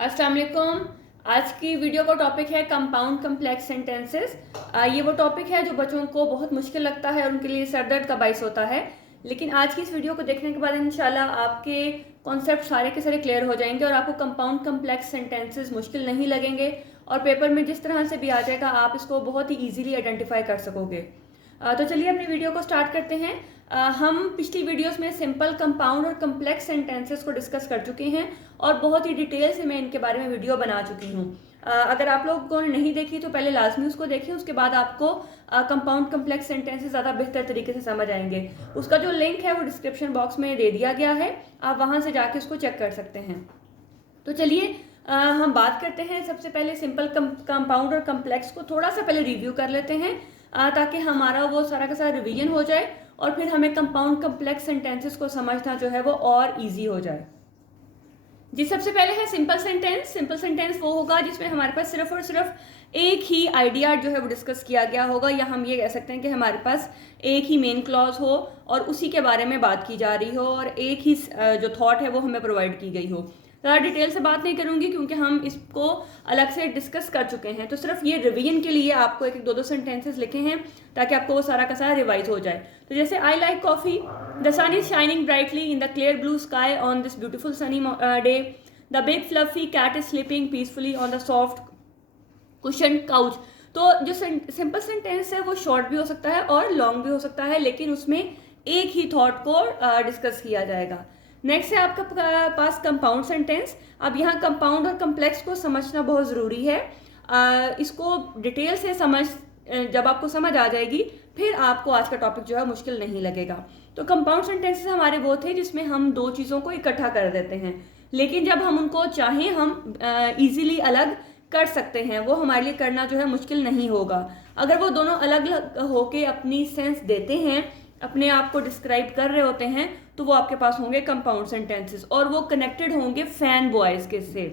अस्सलाम वालेकुम। आज की वीडियो का टॉपिक है कंपाउंड कम्प्लेक्स सेंटेंसेस। ये वो टॉपिक है जो बच्चों को बहुत मुश्किल लगता है और उनके लिए सर दर्द का बाइस होता है। लेकिन आज की इस वीडियो को देखने के बाद इंशाल्लाह आपके कॉन्सेप्ट सारे के सारे क्लियर हो जाएंगे और आपको कंपाउंड कम्प्लेक्स सेंटेंसेस मुश्किल नहीं लगेंगे और पेपर में जिस तरह से भी आ जाएगा आप इसको बहुत ही ईजिली आइडेंटिफाई कर सकोगे। तो चलिए अपनी वीडियो को स्टार्ट करते हैं। हम पिछली वीडियोस में सिंपल, कंपाउंड और कम्प्लेक्स सेंटेंसेस को डिस्कस कर चुके हैं और बहुत ही डिटेल से मैं इनके बारे में वीडियो बना चुकी हूँ। अगर आप लोगों ने नहीं देखी तो पहले लाजमी उसको देखिए, उसके बाद आपको कंपाउंड कम्प्लेक्स सेंटेंसेस ज़्यादा बेहतर तरीके से समझ आएंगे। उसका जो लिंक है वो डिस्क्रिप्शन बॉक्स में दे दिया गया है, आप वहाँ से जाके उसको चेक कर सकते हैं। तो चलिए हम बात करते हैं। सबसे पहले सिंपल, कंपाउंड और कम्प्लेक्स को थोड़ा सा पहले रिव्यू कर लेते हैं ताकि हमारा वो सारा का सारा रिवीजन हो जाए और फिर हमें कंपाउंड कम्प्लेक्स सेंटेंसेस को समझना जो है वो और इजी हो जाए। जी, सबसे पहले है सिंपल सेंटेंस। सिंपल सेंटेंस वो होगा जिसमें हमारे पास सिर्फ और सिर्फ एक ही आइडिया जो है वो डिस्कस किया गया होगा, या हम ये कह सकते हैं कि हमारे पास एक ही मेन क्लॉज हो और उसी के बारे में बात की जा रही हो और एक ही जो थॉट है वो हमें प्रोवाइड की गई हो। ज़्यादा डिटेल से बात नहीं करूंगी क्योंकि हम इसको अलग से डिस्कस कर चुके हैं। तो सिर्फ ये रिवीजन के लिए आपको एक दो सेंटेंसेस लिखे हैं ताकि आपको वो सारा का सारा रिवाइज हो जाए। तो जैसे I like coffee, the sun is shining brightly in the clear blue sky on this beautiful sunny day, the big fluffy cat is sleeping peacefully on the soft cushion couch. तो जो simple sentence है वो short भी हो सकता है और long भी हो सकता है, लेकिन उसमें एक ही थॉट को डिस्कस किया जाएगा। नेक्स्ट है आपका पास कंपाउंड सेंटेंस। अब यहाँ कंपाउंड और कम्प्लेक्स को समझना बहुत ज़रूरी है। इसको डिटेल से जब आपको समझ आ जाएगी फिर आपको आज का टॉपिक जो है मुश्किल नहीं लगेगा। तो कंपाउंड सेंटेंसेस हमारे वो थे जिसमें हम दो चीज़ों को इकट्ठा कर देते हैं, लेकिन जब हम उनको चाहें हम ईजिली अलग कर सकते हैं। वो हमारे लिए करना जो है मुश्किल नहीं होगा। अगर वो दोनों अलग अलग होके अपनी सेंस देते हैं, अपने आप को डिस्क्राइब कर रहे होते हैं, तो वो आपके पास होंगे कंपाउंड सेंटेंसेस और वो कनेक्टेड होंगे फैन बॉयज के से।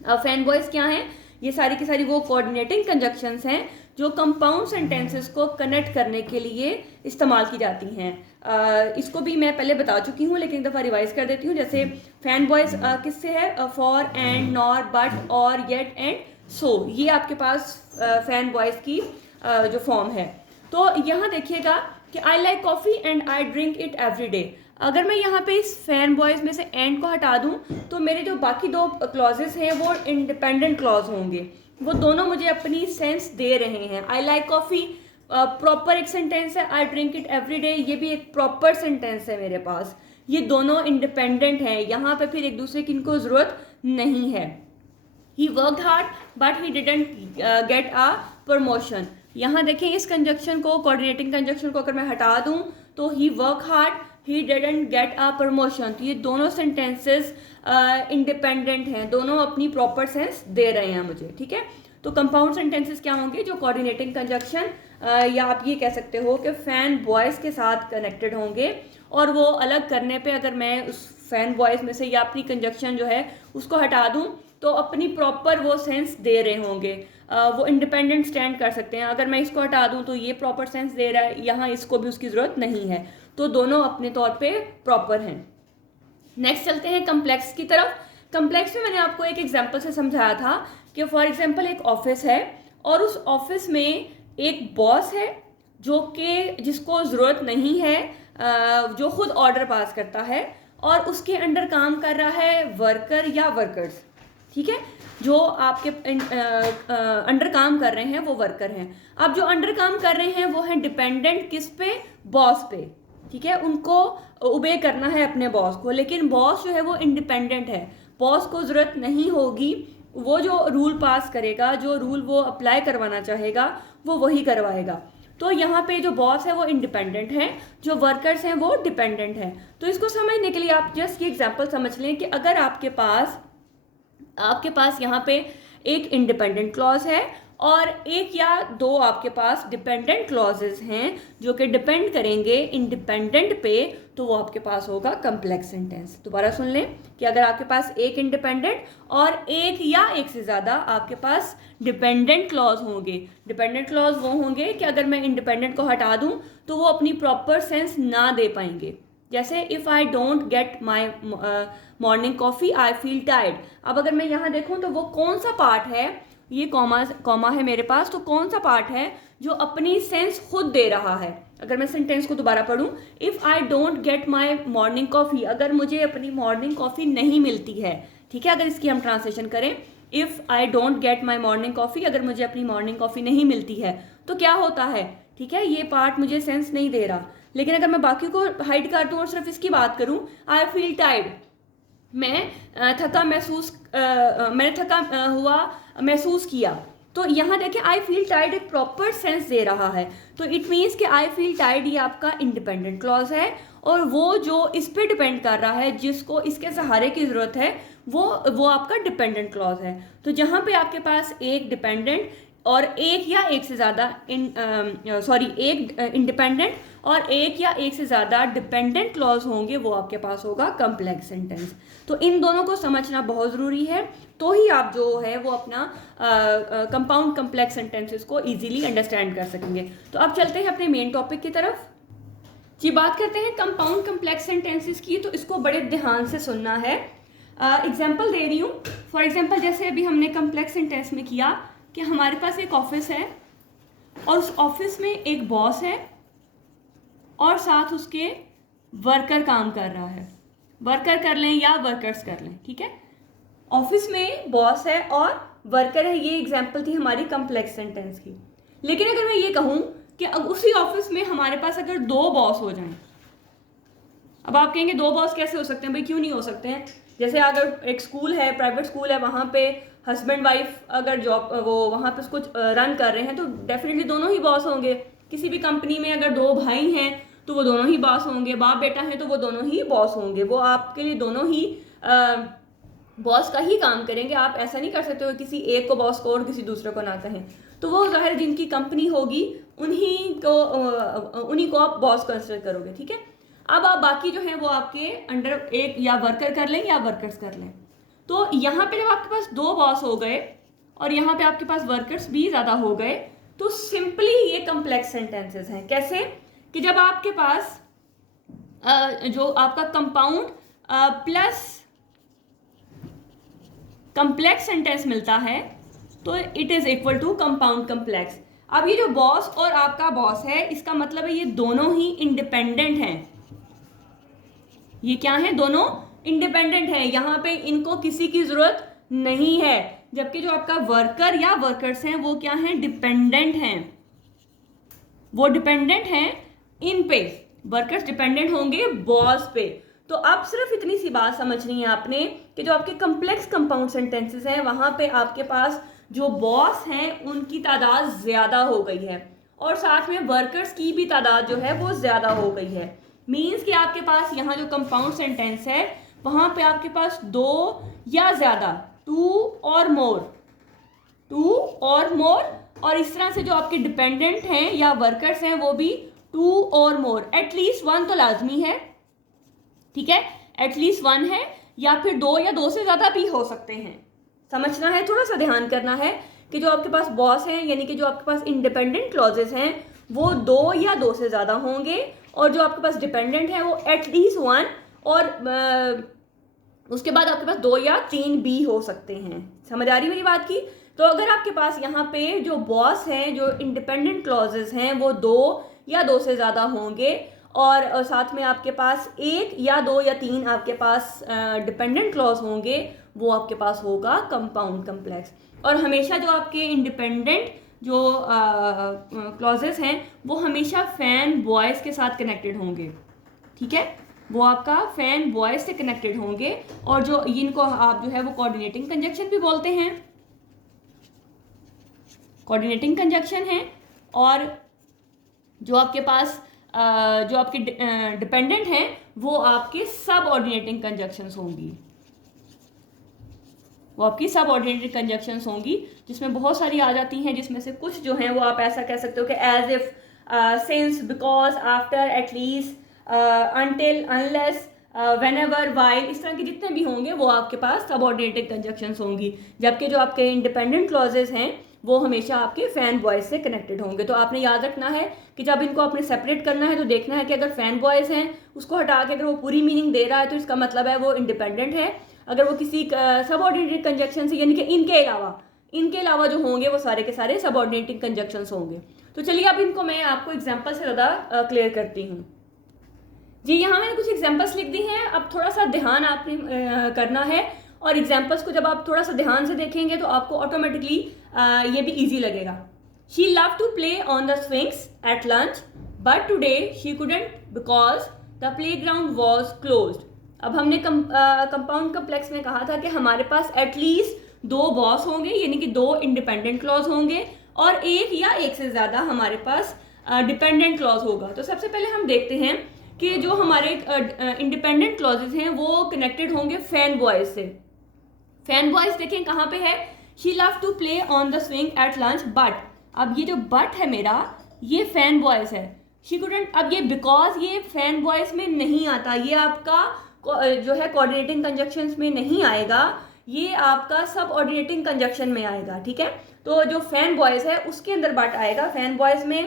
अब फैन बॉयज क्या हैं? ये सारी की सारी वो कोऑर्डिनेटिंग कंजक्शंस हैं जो कंपाउंड सेंटेंसेस को कनेक्ट करने के लिए इस्तेमाल की जाती हैं। इसको भी मैं पहले बता चुकी हूँ लेकिन एक दफ़ा रिवाइज कर देती हूँ। जैसे फैन बॉयज किससे है? फॉर, एंड, नॉर, बट, और, येट एंड सो। ये आपके पास फैन बॉयज की जो फॉर्म है। तो यहाँ देखिएगा कि I like coffee and I drink it every day. अगर मैं यहाँ पे इस फैन बॉयज में से एंड को हटा दूँ तो मेरे जो बाकी दो क्लॉजेस हैं वो इंडिपेंडेंट क्लॉज होंगे। वो दोनों मुझे अपनी सेंस दे रहे हैं। आई लाइक कॉफ़ी प्रॉपर एक सेंटेंस है, I drink it every day ये भी एक प्रॉपर सेंटेंस है मेरे पास। ये दोनों इंडिपेंडेंट हैं, यहाँ पे फिर एक दूसरे की इनको ज़रूरत नहीं है। He worked hard but he didn't get a promotion. यहाँ देखें इस कंजक्शन को, कोऑर्डिनेटिंग कंजक्शन को अगर मैं हटा दूँ तो he work hard, he didn't get a promotion. तो ये दोनों सेंटेंसेस इंडिपेंडेंट हैं, दोनों अपनी प्रॉपर सेंस दे रहे हैं मुझे। ठीक है, तो कंपाउंड सेंटेंसेस क्या होंगे? जो कोऑर्डिनेटिंग कंजक्शन या आप ये कह सकते हो कि फैन बॉयज के साथ कनेक्टेड होंगे और वो अलग करने पे अगर मैं उस फैन बॉयज में से या अपनी कंजक्शन जो है उसको हटा दूँ तो अपनी प्रॉपर वो सेंस दे रहे होंगे। वो इंडिपेंडेंट स्टैंड कर सकते हैं। अगर मैं इसको हटा दूं तो ये प्रॉपर सेंस दे रहा है, यहाँ इसको भी उसकी ज़रूरत नहीं है। तो दोनों अपने तौर पे प्रॉपर हैं। नेक्स्ट चलते हैं कम्प्लेक्स की तरफ। कम्प्लेक्स में मैंने आपको एक एग्जांपल से समझाया था कि फॉर एग्जांपल एक ऑफिस है और उस ऑफिस में एक बॉस है जो कि जिसको ज़रूरत नहीं है, जो खुद ऑर्डर पास करता है और उसके अंडर काम कर रहा है वर्कर या वर्कर्स। ठीक है, जो आपके अंडर काम कर रहे हैं वो वर्कर हैं। अब जो अंडर काम कर रहे हैं वो हैं डिपेंडेंट किस पे? बॉस पे। ठीक है, उनको ओबे करना है अपने बॉस को, लेकिन बॉस जो है वो इंडिपेंडेंट है। बॉस को ज़रूरत नहीं होगी, वो जो रूल पास करेगा, जो रूल वो अप्लाई करवाना चाहेगा वो वही करवाएगा। तो यहाँ पे जो बॉस है वो इंडिपेंडेंट है, जो वर्कर्स हैं वो डिपेंडेंट हैं। तो इसको समझने के लिए आप जस्ट ये एग्जाम्पल समझ लें कि अगर आपके पास यहाँ पे एक इंडिपेंडेंट क्लॉज है और एक या दो आपके पास डिपेंडेंट क्लॉजेस हैं जो कि डिपेंड करेंगे इंडिपेंडेंट पे, तो वो आपके पास होगा कम्प्लेक्स सेंटेंस। दोबारा सुन लें कि अगर आपके पास एक इंडिपेंडेंट और एक या एक से ज़्यादा आपके पास डिपेंडेंट क्लॉज होंगे। डिपेंडेंट क्लॉज वो होंगे कि अगर मैं इंडिपेंडेंट को हटा दूं तो वो अपनी प्रॉपर सेंस ना दे पाएंगे। जैसे if I don't get my morning coffee I feel tired. अब अगर मैं यहाँ देखूँ तो वो कौन सा पार्ट है, ये कॉमा है मेरे पास, तो कौन सा पार्ट है जो अपनी सेंस खुद दे रहा है। अगर मैं सेंटेंस को दोबारा पढूं, if I don't get my morning coffee, अगर मुझे अपनी मॉर्निंग कॉफ़ी नहीं मिलती है, ठीक है, अगर इसकी हम ट्रांसलेशन करें, if I don't get my morning coffee, अगर मुझे अपनी मॉर्निंग कॉफ़ी नहीं मिलती है तो क्या होता है, ठीक है, ये पार्ट मुझे सेंस नहीं दे रहा। लेकिन अगर मैं बाकी को हाइड कर दूँ और सिर्फ इसकी बात करूँ, आई फील टायर्ड, मैं थका महसूस मैंने थका हुआ महसूस किया, तो यहाँ देखें आई फील टायर्ड एक प्रॉपर सेंस दे रहा है। तो इट मीन्स कि आई फील टायर्ड ये आपका इंडिपेंडेंट क्लॉज है, और वो जो इस पे डिपेंड कर रहा है, जिसको इसके सहारे की ज़रूरत है, वो आपका डिपेंडेंट क्लॉज है। तो जहाँ पे आपके पास एक डिपेंडेंट और एक या एक से ज़्यादा एक इंडिपेंडेंट और एक या एक से ज़्यादा डिपेंडेंट क्लॉज होंगे, वो आपके पास होगा कम्प्लेक्स सेंटेंस। तो इन दोनों को समझना बहुत ज़रूरी है, तो ही आप जो है वो अपना कंपाउंड कम्प्लेक्स सेंटेंसेस को इजीली अंडरस्टैंड कर सकेंगे। तो अब चलते हैं अपने मेन टॉपिक की तरफ जी। बात करते हैं कंपाउंड कम्प्लेक्स सेंटेंसेस की, तो इसको बड़े ध्यान से सुनना है। एग्जाम्पल दे रही हूँ। फॉर एग्जाम्पल जैसे अभी हमने कम्प्लेक्स सेंटेंस में किया कि हमारे पास एक ऑफिस है और उस ऑफिस में एक बॉस है और साथ उसके वर्कर काम कर रहा है। वर्कर कर लें या वर्कर्स कर लें, ठीक है। ऑफिस में बॉस है और वर्कर है, ये एग्जाम्पल थी हमारी कम्प्लेक्स सेंटेंस की। लेकिन अगर मैं ये कहूँ कि अब उसी ऑफिस में हमारे पास अगर दो बॉस हो जाएं, अब आप कहेंगे दो बॉस कैसे हो सकते हैं भाई, क्यों नहीं हो सकते हैं। जैसे अगर एक स्कूल है, प्राइवेट स्कूल है, वहाँ पे हस्बैंड वाइफ अगर जॉब वो वहाँ पे उसको रन कर रहे हैं, तो डेफिनेटली दोनों ही बॉस होंगे। किसी भी कंपनी में अगर दो भाई हैं तो वो दोनों ही बॉस होंगे, बाप बेटा है तो वो दोनों ही बॉस होंगे, वो आपके लिए दोनों ही बॉस का ही काम करेंगे। आप ऐसा नहीं कर सकते हो किसी एक को बॉस को और किसी दूसरे को ना कहें। तो वो ज़ाहिर जिनकी कंपनी होगी उन्हीं को आप बॉस कंसिडर करोगे, ठीक है। अब आप बाकी जो है वो आपके अंडर एक या वर्कर कर लें या वर्कर्स कर लें। तो यहाँ पे जब आपके पास दो बॉस हो गए और यहाँ पे आपके पास वर्कर्स भी ज़्यादा हो गए, तो सिंपली ये कम्प्लेक्स सेंटेंसेस हैं। कैसे कि जब आपके पास जो आपका कंपाउंड प्लस कम्प्लेक्स सेंटेंस मिलता है तो it is equal to compound complex. अब ये जो बॉस और आपका बॉस है, इसका मतलब है ये दोनों ही इंडिपेंडेंट हैं। ये क्या है, दोनों इंडिपेंडेंट है, यहाँ पे इनको किसी की जरूरत नहीं है। जबकि जो आपका वर्कर या वर्कर्स हैं वो क्या हैं, डिपेंडेंट हैं। वो डिपेंडेंट हैं इन पे, वर्कर्स डिपेंडेंट होंगे बॉस पे। तो अब सिर्फ इतनी सी बात समझनी है आपने कि जो आपके कम्प्लेक्स कंपाउंड सेंटेंसेस हैं वहां पे आपके पास जो बॉस हैं उनकी तादाद ज्यादा हो गई है और साथ में वर्कर्स की भी तादाद जो है वो ज्यादा हो गई है। मीन्स कि आपके पास यहाँ जो कंपाउंड सेंटेंस है वहां पे आपके पास दो या ज्यादा, टू और मोर, और इस तरह से जो आपके डिपेंडेंट हैं या वर्कर्स हैं वो भी टू और मोर, एटलीस्ट वन तो लाजमी है, ठीक है, एटलीस्ट वन है, या फिर दो या दो से ज्यादा भी हो सकते हैं। समझना है, थोड़ा सा ध्यान करना है कि जो आपके पास बॉस हैं यानी कि जो आपके पास इंडिपेंडेंट क्लॉजेस हैं वो दो या दो से ज्यादा होंगे, और जो आपके पास डिपेंडेंट है वो एटलीस्ट वन, और उसके बाद आपके पास दो या तीन भी हो सकते हैं। समझ आ रही मेरी बात की। तो अगर आपके पास यहाँ पे जो बॉस हैं, जो इंडिपेंडेंट क्लॉजेस हैं वो दो या दो से ज़्यादा होंगे, और साथ में आपके पास एक या दो या तीन आपके पास डिपेंडेंट क्लॉज होंगे, वो आपके पास होगा कंपाउंड कम्प्लेक्स। और हमेशा जो आपके इंडिपेंडेंट जो क्लॉजेस हैं वो हमेशा फैन बॉयज़ के साथ कनेक्टेड होंगे, ठीक है, वो आपका फैन बॉयज़ से कनेक्टेड होंगे। और जो इनको आप जो है वो कोऑर्डिनेटिंग कंजक्शन भी बोलते हैं, कोऑर्डिनेटिंग कंजक्शन है। और जो आपके पास जो आपके डिपेंडेंट हैं वो आपके सब ऑर्डिनेटिंग कंजक्शंस होंगी, वो आपकी सब ऑर्डिनेटिंग कंजक्शंस होंगी, जिसमें बहुत सारी आ जाती हैं, जिसमें से कुछ जो हैं वो आप ऐसा कह सकते हो कि as if, since, because, after, at least, until, unless, whenever, while, इस तरह के जितने भी होंगे वो आपके पास सब ऑर्डिनेटिंग कंजक्शंस होंगी। जबकि जो आपके इंडिपेंडेंट क्लॉजेस हैं वो हमेशा आपके फैन वॉइस से कनेक्टेड होंगे। तो आपने याद रखना है कि जब इनको आपने सेपरेट करना है तो देखना है कि अगर फैन वॉइस हैं उसको हटा के अगर वो पूरी मीनिंग दे रहा है तो इसका मतलब है वो इंडिपेंडेंट है। अगर वो किसी सबऑर्डिनेटेड कंजक्शन से, यानी कि इनके अलावा जो होंगे वो सारे के सारे सबऑर्डिनेटिंग कंजक्शंस होंगे। तो चलिए अब इनको मैं आपको एग्जांपल से ज़्यादा क्लियर करती हूँ। जी यहाँ मैंने कुछ एग्जांपल्स लिख दी हैं, अब थोड़ा सा ध्यान आपने करना है, और एग्जांपल्स को जब आप थोड़ा सा ध्यान से देखेंगे तो आपको ऑटोमेटिकली ये भी ईजी लगेगा। She love to play on the swings at lunch but today she couldn't because the play ground was closed. अब हमने कंपाउंड कम्प्लेक्स में कहा था कि हमारे पास एटलीस्ट 2 बॉस होंगे, यानी कि 2 इंडिपेंडेंट क्लॉज होंगे, और एक या एक से ज़्यादा हमारे पास डिपेंडेंट क्लॉज होगा। तो सबसे पहले हम देखते हैं कि जो हमारे इंडिपेंडेंट क्लॉजेज हैं वो कनेक्टेड होंगे फैन वॉइस से। फैन वॉइस देखें कहाँ पे है, she love to play on the swing at lunch but, अब ये जो बट है मेरा ये फैन वॉइस है। शी कुडंट, अब ये बिकॉज ये फैन वॉइस में नहीं आता, ये आपका जो है कोऑर्डिनेटिंग कंजक्शंस में नहीं आएगा, ये आपका सब ऑर्डिनेटिंग कंजक्शन में आएगा। ठीक है, तो जो फैन वॉइस है उसके अंदर बट आएगा। फैन वॉइस में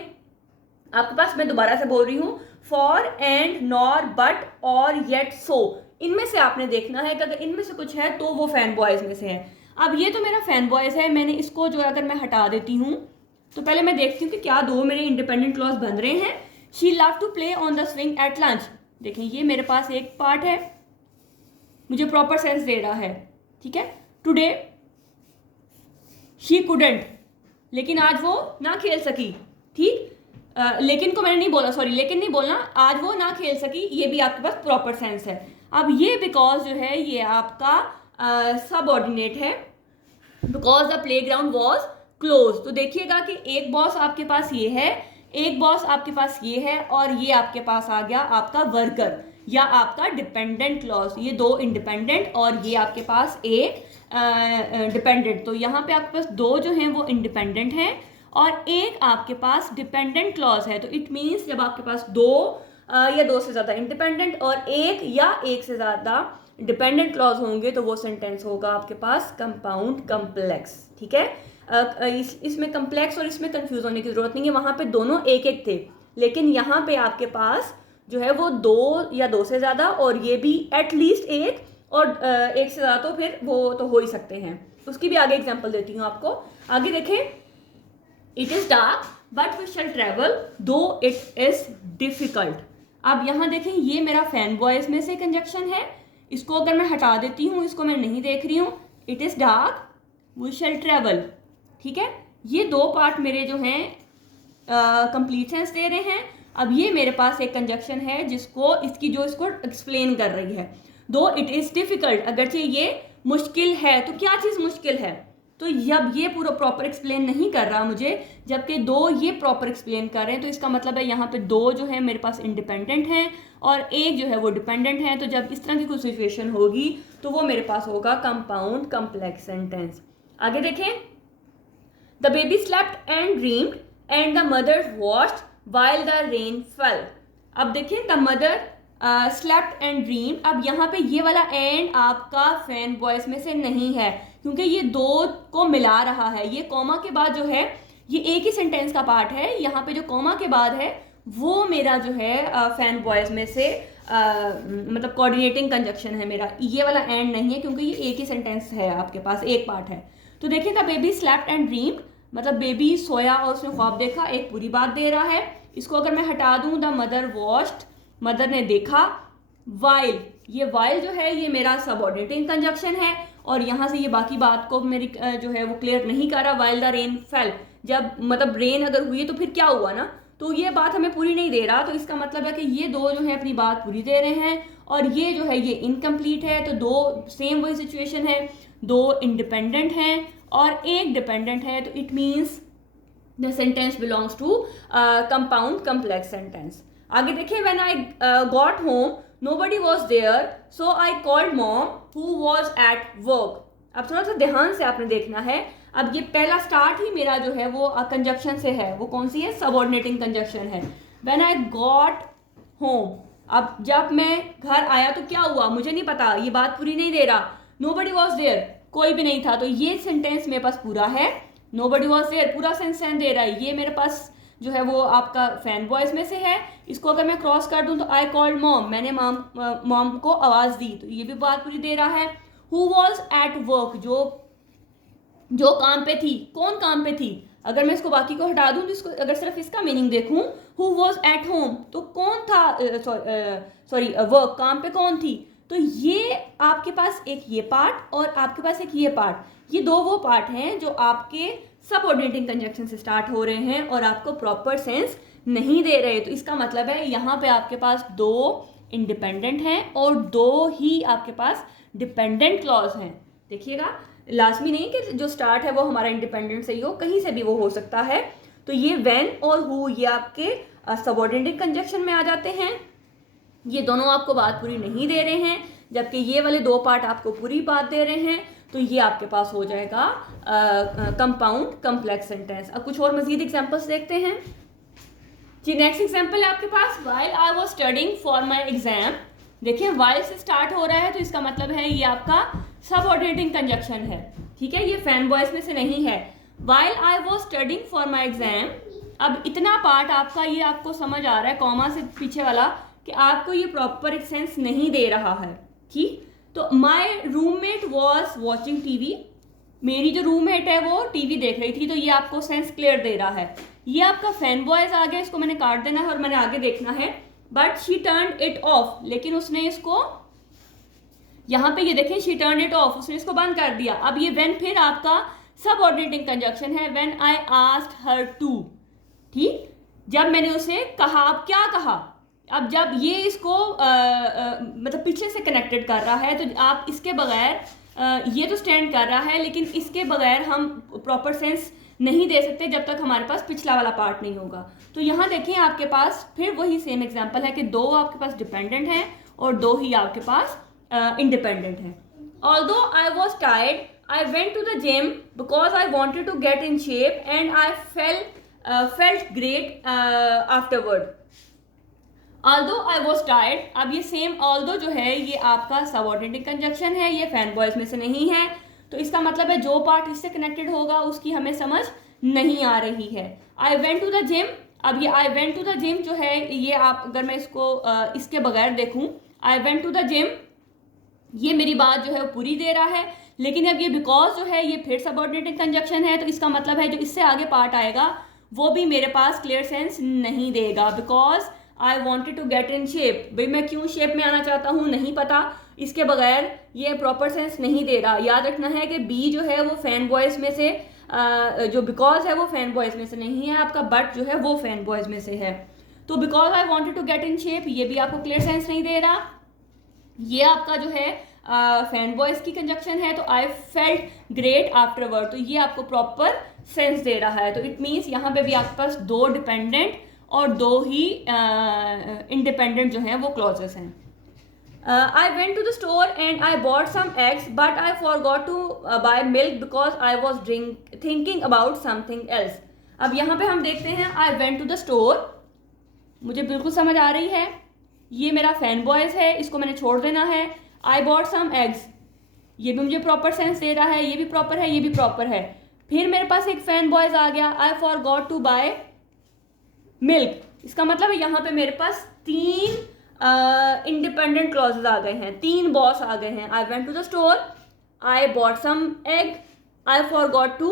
आपके पास, मैं दोबारा से बोल रही हूँ, फॉर, एंड, नॉर, बट, और, येट, सो, इनमें से आपने देखना है कि अगर इनमें से कुछ है तो वो फैन वॉइस में से है। अब ये तो मेरा फैन वॉइस है, मैंने इसको जो है अगर मैं हटा देती हूँ तो पहले मैं देखती हूँ कि क्या 2 मेरे इंडिपेंडेंट क्लॉज बन रहे हैं। She love to play on the swing at lunch, देखें ये मेरे पास एक पार्ट है, मुझे प्रॉपर सेंस दे रहा है। ठीक है, टुडे शी कुडंट, लेकिन आज वो ना खेल सकी। ठीक, लेकिन को मैंने नहीं बोला, सॉरी लेकिन नहीं बोलना, आज वो ना खेल सकी, ये भी आपके पास प्रॉपर सेंस है। अब ये बिकॉज जो है ये आपका सबऑर्डिनेट है, because the playground was close. तो देखिएगा कि एक बॉस आपके पास ये है, एक बॉस आपके पास ये है, और ये आपके पास आ गया आपका वर्कर या आपका डिपेंडेंट क्लॉज, ये 2 इंडिपेंडेंट और ये आपके पास एक डिपेंडेंट। तो यहाँ पे आपके पास 2 जो हैं वो इंडिपेंडेंट हैं और एक आपके पास डिपेंडेंट क्लॉज है। तो इट मीन्स जब आपके पास 2 या 2 से ज़्यादा इंडिपेंडेंट और एक या एक से ज़्यादा डिपेंडेंट क्लॉज होंगे तो वो सेंटेंस होगा आपके पास कंपाउंड कम्प्लेक्स। ठीक है, इसमें कम्प्लेक्स और इसमें कंफ्यूज होने की ज़रूरत नहीं है, वहाँ पे दोनों एक एक थे, लेकिन यहाँ पे आपके पास जो है वो 2 या 2 से ज़्यादा, और ये भी एटलीस्ट एक, और एक से ज़्यादा तो फिर वो तो हो ही सकते हैं। उसकी भी आगे एग्जांपल देती हूँ आपको। आगे देखें, it is dark but we shall travel दो इट इज़ डिफ़िकल्ट। अब यहाँ देखें ये मेरा फैन वॉइस में से कंजक्शन है, इसको अगर मैं हटा देती हूँ, इसको मैं नहीं देख रही हूँ, it is dark we shall travel. ठीक है, ये 2 पार्ट मेरे जो हैं कंप्लीट सेंस दे रहे हैं। अब ये मेरे पास एक कंजक्शन है जिसको इसको एक्सप्लेन कर रही है। दो इट इज़ डिफ़िकल्ट, अगरचे ये मुश्किल है, तो क्या चीज़ मुश्किल है, तो जब ये पूरा प्रॉपर एक्सप्लेन नहीं कर रहा मुझे, जबकि 2 ये प्रॉपर एक्सप्लेन कर रहे हैं, तो इसका मतलब है यहाँ पे 2 जो है मेरे पास इंडिपेंडेंट हैं और एक जो है वो डिपेंडेंट है। तो जब इस तरह की कोई सिचुएशन होगी तो वो मेरे पास होगा कंपाउंड कम्प्लेक्स सेंटेंस। आगे देखें, the baby slept and dreamed and the mother watched while the rain fail. अब देखें, the mother slept and dream, अब यहाँ पे ये वाला एंड आपका फैन वॉइस में से नहीं है क्योंकि ये 2 को मिला रहा है। ये कॉमा के बाद जो है ये एक ही सेंटेंस का पार्ट है, यहाँ पे जो कॉमा के बाद है वो मेरा जो है फैन वॉइस में से मतलब कोऑर्डिनेटिंग कंजक्शन है मेरा, ये वाला एंड नहीं है क्योंकि ये एक ही सेंटेंस है, आपके पास एक पार्ट है। तो देखिए, the baby slept and dreamed, मतलब बेबी सोया और उसने ख्वाब देखा, एक पूरी बात दे रहा है। इसको अगर मैं हटा दूं, द मदर वॉच्ड, मदर ने देखा, वाइल, ये वाइल जो है ये मेरा सबऑर्डिनेटिंग कंजक्शन है और यहाँ से ये बाकी बात को मेरी जो है वो क्लियर नहीं कर रहा। वाइल द रेन फेल, जब मतलब रेन अगर हुई तो फिर क्या हुआ ना, तो ये बात हमें पूरी नहीं दे रहा, तो इसका मतलब है कि ये 2 जो है अपनी बात पूरी दे रहे हैं और ये जो है ये इनकम्प्लीट है। तो 2 सेम वही सिचुएशन है, 2 इंडिपेंडेंट हैं और एक डिपेंडेंट है, तो it means the sentence belongs to compound complex sentence. आगे देखिए, when I got home nobody was there so I called mom who was at work. अब थोड़ा सा ध्यान से आपने देखना है, अब ये पहला स्टार्ट ही मेरा जो है वो कंजक्शन से है, वो कौन सी है, सबऑर्डिनेटिंग कंजक्शन है। व्हेन आई गॉट होम, अब जब मैं घर आया तो क्या हुआ मुझे नहीं पता, ये बात पूरी नहीं दे रहा। नोबडी वॉज देयर, कोई भी नहीं था, तो ये सेंटेंस मेरे पास पूरा है। नोबडी वॉज देयर पूरा सेंस दे रहा है। ये मेरे पास जो है वो आपका फैन बॉयज में से है। इसको अगर मैं क्रॉस कर दूं तो आई कॉल्ड मॉम, मैंने मॉम को आवाज़ दी, तो ये भी बात पूरी दे रहा है। हु वॉज एट वर्क, जो काम पे थी, कौन काम पे थी। अगर मैं इसको बाकी को हटा दूं तो इसको अगर सिर्फ इसका मीनिंग देखूं, हु वॉज एट होम, तो कौन था, सॉरी वर्क, काम पे कौन थी। तो ये आपके पास एक ये पार्ट और आपके पास एक ये पार्ट, ये दो वो पार्ट हैं जो आपके सबऑर्डिनेटिंग कंजक्शन से स्टार्ट हो रहे हैं और आपको प्रॉपर सेंस नहीं दे रहे। तो इसका मतलब है यहाँ पे आपके पास दो इंडिपेंडेंट हैं और दो ही आपके पास डिपेंडेंट क्लॉज हैं। देखिएगा, लाजमी नहीं कि जो स्टार्ट है वो हमारा इंडिपेंडेंट से ही हो, कहीं से भी वो हो सकता है। तो ये व्हेन और हु ये आपके सबऑर्डिनेटिंग कंजक्शन में आ जाते हैं। ये दोनों आपको बात पूरी नहीं दे रहे हैं, जबकि ये वाले दो पार्ट आपको पूरी बात दे रहे हैं। तो ये आपके पास हो जाएगा कंपाउंड कम्प्लेक्स सेंटेंस। अब कुछ और मजीद एग्जांपल्स देखते हैं जी। नेक्स्ट एग्जांपल है आपके पास, while I was studying for my exam. देखिए व्हाइल से स्टार्ट हो रहा है तो इसका मतलब है ये आपका सबऑर्डिनेटिंग कंजक्शन है, ठीक है, ये फैन बॉयज में से नहीं है। While I was studying for my exam, अब इतना पार्ट आपका ये आपको समझ आ रहा है कॉमा से पीछे वाला कि आपको ये प्रॉपर एक सेंस नहीं दे रहा है, ठीक। तो my roommate was watching TV, मेरी जो रूममेट है वो टीवी देख रही थी, तो ये आपको सेंस क्लियर दे रहा है। ये आपका फैन बॉयज आ गया, इसको मैंने काट देना है और मैंने आगे देखना है। But she turned it of, लेकिन उसने इसको यहाँ पे ये देखें शी टर्न्ड इट ऑफ, उसने इसको बंद कर दिया। अब ये व्हेन फिर आपका सबऑर्डिनेटिंग कंजक्शन है, when I asked her to, ठीक, जब मैंने उसे कहा। अब क्या कहा, अब जब ये इसको मतलब पीछे से कनेक्टेड कर रहा है तो आप इसके बगैर ये तो स्टैंड कर रहा है, लेकिन इसके बगैर हम प्रॉपर सेंस नहीं दे सकते जब तक हमारे पास पिछला वाला पार्ट नहीं होगा। तो यहाँ देखिए आपके पास फिर वही सेम एग्जांपल है कि दो आपके पास डिपेंडेंट हैं और दो ही आपके पास इंडिपेंडेंट हैं। Although I was tired I went to the gym because I wanted to get in shape and I felt great afterward. Although I was tired, अब ये सेम ऑल्दो जो है ये आपका सबऑर्डिनेटिंग कंजक्शन है, ये फैन बॉयज में से नहीं है। तो इसका मतलब है जो पार्ट इससे कनेक्टेड होगा उसकी हमें समझ नहीं आ रही है। I went to the gym, अब ये I went to the gym जो है ये आप अगर मैं इसको इसके बगैर देखूं, I went to the gym, ये मेरी बात जो है वो पूरी दे रहा है। लेकिन अब ये बिकॉज जो है ये फिर सबऑर्डिनेटिंग कंजक्शन है, तो इसका मतलब है जो इससे आगे पार्ट आएगा वो भी मेरे पास क्लियर सेंस नहीं देगा। Because I wanted to get in shape, भाई मैं क्यों शेप में आना चाहता हूँ नहीं पता, इसके बगैर ये प्रॉपर सेंस नहीं दे रहा। याद रखना है कि बी जो है वो फैन बॉयज में से जो बिकॉज है वो फैन बॉयज में से नहीं है, आपका बट जो है वो फैन बॉयज में से है। तो because I wanted to get in shape ये भी आपको क्लियर सेंस नहीं दे रहा। ये आपका जो है फैन बॉयज की कंजक्शन है, तो आई फेल्ट ग्रेट आफ्टरवर्ड, तो ये आपको प्रॉपर सेंस दे रहा है। तो इट मीन्स यहाँ पे भी आपके पास दो डिपेंडेंट और दो ही इंडिपेंडेंट जो हैं वो क्लॉजेस हैं। I went to the store and I bought some eggs, but I forgot to buy milk because I was thinking about something else. अब यहाँ पे हम देखते हैं I went to the store, मुझे बिल्कुल समझ आ रही है, ये मेरा फैन बॉयज है, इसको मैंने छोड़ देना है। I bought some eggs, ये भी मुझे प्रॉपर सेंस दे रहा है, ये भी प्रॉपर है, ये भी प्रॉपर है। फिर मेरे पास एक फैन बॉयज आ गया, I forgot to buy milk, इसका मतलब है यहाँ पे मेरे पास तीन इंडिपेंडेंट क्लॉजेज आ गए हैं, तीन बॉस आ गए हैं। I went to the store, I bought some egg, I forgot to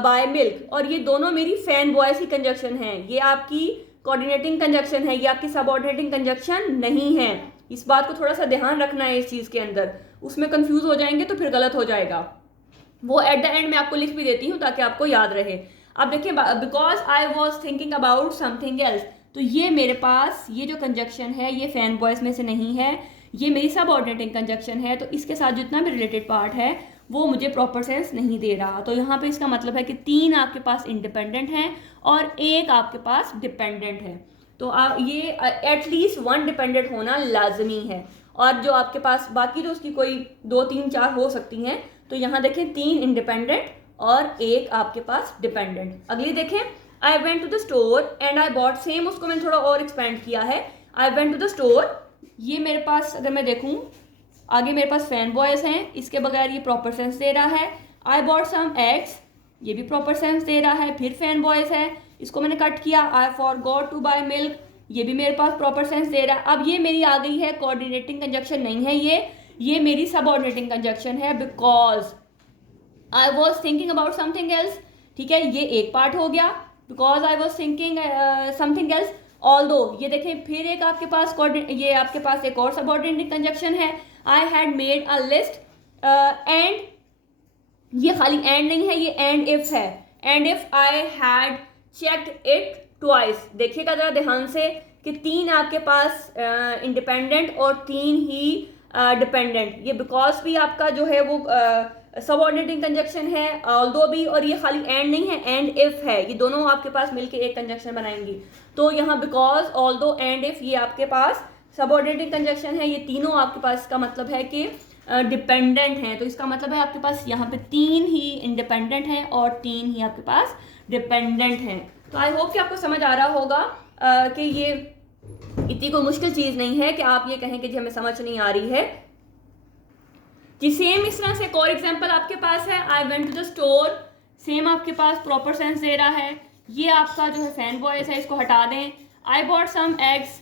bye milk, और ये दोनों मेरी फैन बॉयज की कंजक्शन है। ये आपकी कोऑर्डिनेटिंग कंजक्शन है, ये आपकी सबऑर्डिनेटिंग कंजक्शन नहीं है। इस बात को थोड़ा सा ध्यान रखना है इस चीज़ के अंदर, उसमें कंफ्यूज हो जाएंगे तो फिर गलत हो जाएगा। वो एट द एंड में आपको लिख भी देती हूँ ताकि आपको याद रहे। अब देखिए because I was thinking about something else, तो ये मेरे पास ये जो कंजक्शन है ये फैन बॉयज में से नहीं है, ये मेरी सबऑर्डिनेटिंग कंजक्शन है। तो इसके साथ जितना भी रिलेटेड पार्ट है वो मुझे प्रॉपर सेंस नहीं दे रहा। तो यहाँ पे इसका मतलब है कि तीन आपके पास इंडिपेंडेंट हैं और एक आपके पास डिपेंडेंट है। तो ये एटलीस्ट वन डिपेंडेंट होना लाजमी है, और जो आपके पास बाकी जो उसकी कोई 2 3 4 हो सकती हैं। तो यहाँ देखें तीन इंडिपेंडेंट और एक आपके पास डिपेंडेंट। अगली देखें, I went to the store and I bought, same उसको मैंने थोड़ा और एक्सपेंड किया है। I went to the store, ये मेरे पास अगर मैं देखूँ आगे मेरे पास फैन बॉयज हैं, इसके बगैर ये प्रॉपर सेंस दे रहा है। आई बॉट सम एग्स, ये भी प्रॉपर सेंस दे रहा है। फिर फैन बॉयज है, इसको मैंने कट किया, I forgot to bye milk, ये भी मेरे पास प्रॉपर सेंस दे रहा है। अब ये मेरी आ गई है कोऑर्डिनेटिंग कंजक्शन नहीं है, ये मेरी सबऑर्डिनेटिंग कंजक्शन है, because I was thinking about something else. ठीक है, ये एक पार्ट हो गया, because I was thinking something else. Although ये देखें, फिर एक आपके पास ये आपके पास एक और सबऑर्डिनेटिंग कंजक्शन है, I had made a list, and ये खाली एंड नहीं है, ये एंड इफ है, and if I had checked it twice. देखिएगा जरा ध्यान से कि 3 आपके पास इंडिपेंडेंट और 3 ही डिपेंडेंट, ये बिकॉज भी आपका जो है वो सबऑर्डिनेटिंग कंजक्शन है, ऑल्दो भी, और ये खाली एंड नहीं है, एंड इफ है, ये दोनों आपके पास मिलके एक कंजक्शन बनाएंगी। तो यहाँ बिकॉज, ऑल्दो, एंड इफ ये आपके पास सबऑर्डिनेटिंग कंजक्शन है, ये तीनों आपके पास, इसका मतलब है कि डिपेंडेंट हैं। तो इसका मतलब है आपके पास यहाँ पे 3 ही इंडिपेंडेंट हैं और 3 ही आपके पास डिपेंडेंट हैं। तो आई होप कि आपको समझ आ रहा होगा कि ये इतनी कोई मुश्किल चीज़ नहीं है कि आप ये कहें कि जी हमें समझ नहीं आ रही है। जी सेम इस तरह से एक और एग्जांपल आपके पास है, I went to the store, same आपके पास प्रॉपर सेंस दे रहा है। ये आपका जो है फैन बॉयज है, इसको हटा दें। I bought some eggs,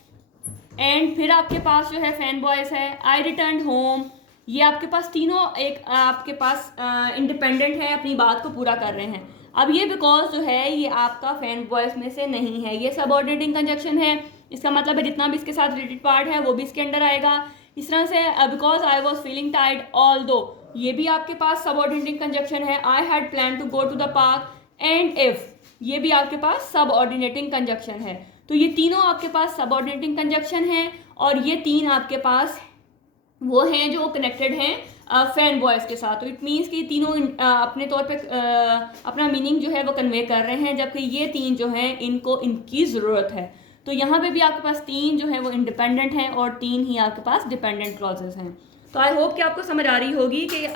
and फिर आपके पास जो है फैन बॉयज है, आई रिटर्न होम। ये आपके पास तीनों एक आपके पास इंडिपेंडेंट है, अपनी बात को पूरा कर रहे हैं। अब ये बिकॉज जो है ये आपका फैन बॉयज में से नहीं है, ये सबऑर्डिनेटिंग कंजक्शन है, इसका मतलब है जितना भी इसके साथ रिलेटेड पार्ट है वो भी इसके अंडर आएगा। इस तरह से because I was feeling tired, although ये भी आपके पास सबऑर्डिनेटिंग कंजक्शन है, I had plan to go to the park, and if ये भी आपके पास सबऑर्डिनेटिंग कंजक्शन है। तो ये तीनों आपके पास सबऑर्डिनेटिंग कंजक्शन है, और ये 3 आपके पास वो हैं जो कनेक्टेड हैं फैन बॉयज के साथ। तो इट मीन्स कि तीनों अपने तौर पे अपना मीनिंग जो है वो कन्वे कर रहे हैं, जबकि ये 3 जो हैं इनको इनकी ज़रूरत है। तो यहाँ पे भी आपके पास 3 जो है वो इंडिपेंडेंट हैं और 3 ही आपके पास डिपेंडेंट क्लॉजेस हैं। तो आई होप कि आपको समझ आ रही होगी कि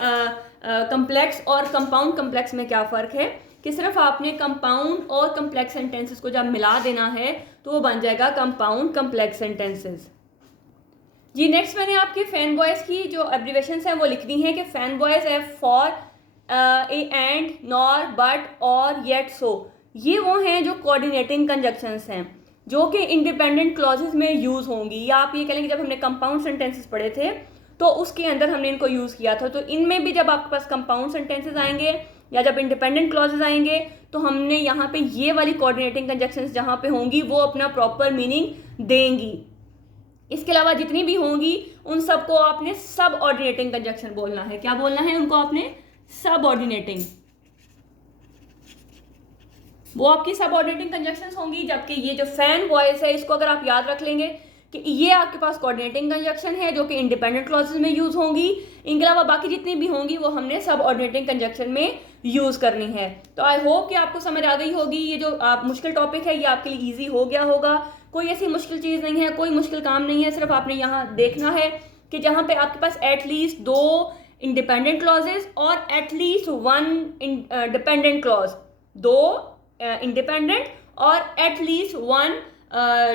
कम्प्लेक्स और कंपाउंड कम्प्लेक्स में क्या फ़र्क है, कि सिर्फ आपने कंपाउंड और कम्प्लेक्स सेंटेंसेस को जब मिला देना है तो वो बन जाएगा कंपाउंड कम्प्लेक्स सेंटेंसेस। जी नेक्स्ट मैंने आपके फैन बॉयज की जो एब्रीवेशंस हैं वो लिख दी हैं कि फैन बॉयज है for, A and, nor, but, और, येट, सो। ये वो हैं जो कोऑर्डिनेटिंग कंजक्शंस हैं जो कि इंडिपेंडेंट क्लॉजेस में यूज़ होंगी, या आप ये कह लें कि जब हमने कंपाउंड सेंटेंसेस पढ़े थे तो उसके अंदर हमने इनको यूज़ किया था। तो इनमें भी जब आपके पास कंपाउंड सेंटेंसेस आएंगे या जब इंडिपेंडेंट क्लॉजेस आएंगे तो हमने यहाँ पे ये वाली कोऑर्डिनेटिंग कंजक्शंस जहाँ पे होंगी वो अपना प्रॉपर मीनिंग देंगी। इसके अलावा जितनी भी होंगी उन सबको आपने सब ऑर्डिनेटिंग कंजक्शन बोलना है। क्या बोलना है उनको आपने? सब ऑर्डिनेटिंग, वो आपकी सब ऑर्डिनेटिंग कंजक्शंस होंगी। जबकि ये जो फैन वॉइस है इसको अगर आप याद रख लेंगे कि ये आपके पास कोऑर्डिनेटिंग कंजक्शन है जो कि इंडिपेंडेंट क्लॉजेस में यूज होंगी, इनके अलावा बाकी जितनी भी होंगी वो हमने सब ऑर्डिनेटिंग कंजक्शन में यूज करनी है। तो आई होप कि आपको समझ आ गई होगी। ये जो आप मुश्किल टॉपिक है ये आपके लिए ईजी हो गया होगा। कोई ऐसी मुश्किल चीज़ नहीं है, कोई मुश्किल काम नहीं है। सिर्फ आपने यहाँ देखना है कि जहाँ पे आपके पास एटलीस्ट 2 इंडिपेंडेंट क्लॉजेस और एटलीस्ट 1 डिपेंडेंट क्लॉज, 2 इंडिपेंडेंट और एटलीस्ट 1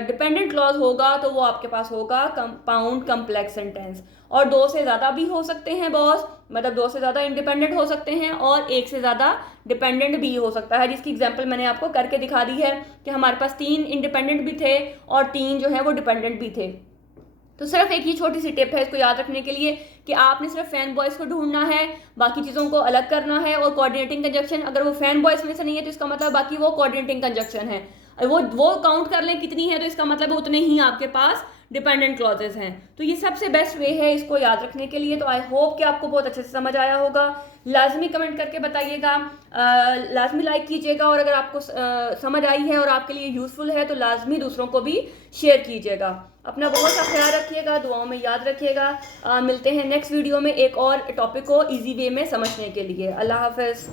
डिपेंडेंट क्लॉज होगा तो वो आपके पास होगा कंपाउंड कम्प्लेक्स सेंटेंस। और 2 से ज़्यादा भी हो सकते हैं बॉस, मतलब 2 से ज़्यादा इंडिपेंडेंट हो सकते हैं और 1 से ज़्यादा डिपेंडेंट भी हो सकता है, जिसकी एग्जांपल मैंने आपको करके दिखा दी है कि हमारे पास 3 इंडिपेंडेंट भी थे और 3 जो है वो डिपेंडेंट भी थे। तो सिर्फ एक ही छोटी सी टिप है इसको याद रखने के लिए कि आपने सिर्फ फैन बॉयज़ को ढूंढना है, बाकी चीज़ों को अलग करना है। और कोऑर्डिनेटिंग कंजक्शन अगर वो फैन बॉयज़ में से नहीं है तो इसका मतलब बाकी वो कोऑर्डिनेटिंग कंजक्शन है, वो काउंट कर लें कितनी है तो इसका मतलब उतने ही आपके पास डिपेंडेंट क्लॉजेस हैं। तो ये सबसे बेस्ट वे है इसको याद रखने के लिए। तो आई होप कि आपको बहुत अच्छे से समझ आया होगा। लाजमी कमेंट करके बताइएगा, लाजमी लाइक कीजिएगा, और अगर आपको समझ आई है और आपके लिए यूज़फुल है तो लाजमी दूसरों को भी शेयर कीजिएगा। अपना बहुत सा ख्याल रखिएगा, दुआओं में याद रखिएगा। मिलते हैं नेक्स्ट वीडियो में एक और टॉपिक को ईजी वे में समझने के लिए। अल्लाह हाफ़िज़।